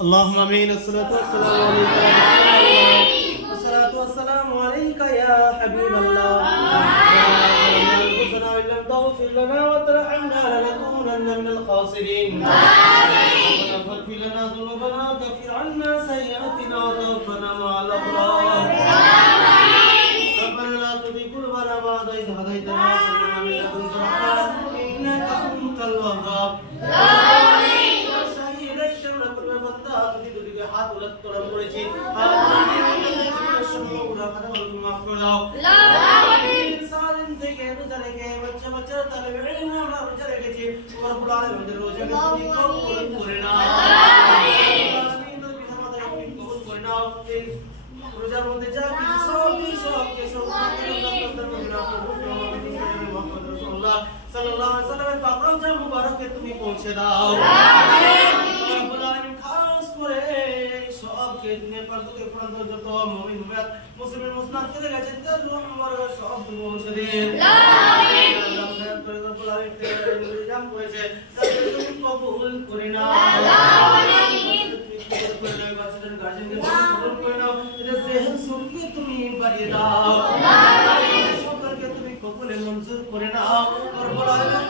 اللهم امين. الصلاه والسلام عليك يا حبيب الله. ربنا ان لم تغفر لنا وترحمنا لنكونن من الخاسرين. ربنا فاغفر لنا ذنوبنا وكفر عنا سيئاتنا وتوفنا مع الابرار. ربنا لا تزغ قلوبنا بعد إذ هديتنا وهب لنا من لدنك رحمة إنك أنت الوهاب. হাত উলট তোরণ করেছি মাফ করে দাও। সারাদিন থেকে রোজা রেখে বাচ্চা বাচ্চারা তালেবে ইলম আমরা রোজা রেখেছি, রব্বুল আলামিনের রোজাকে তুমি কবুল করে নাও। আমিন। কবুল করে নাও। এই রোজার মধ্যে যা কিছু সবকে মুহাম্মদ রাসূলুল্লাহ সাল্লাল্লাহু আলাইহি ওয়াসাল্লামের পাক রওজা মুবারকে তুমি পৌঁছে দাও। রব্বুল আলামিন খাস করে সবকে নেপাল থেকে প্রান্ত যত মুমিন মুমিনাত মুসলিম মুসলিমাত থেকে গেছে তার রূহ মুবারক সব পৌঁছে দিন। আমিন। আল্লাহ খৈরাত করে রব্বুল আলামিন কে ইলজাম করেছে তাকে তুমি কবুল করে নাও। আমিন। কবুল করে নাও। বাচ্চাদের গার্জিয়ানকে কবুল করে নাও। এদের জেহেন শক্তি তুমি বাড়িয়ে দাও।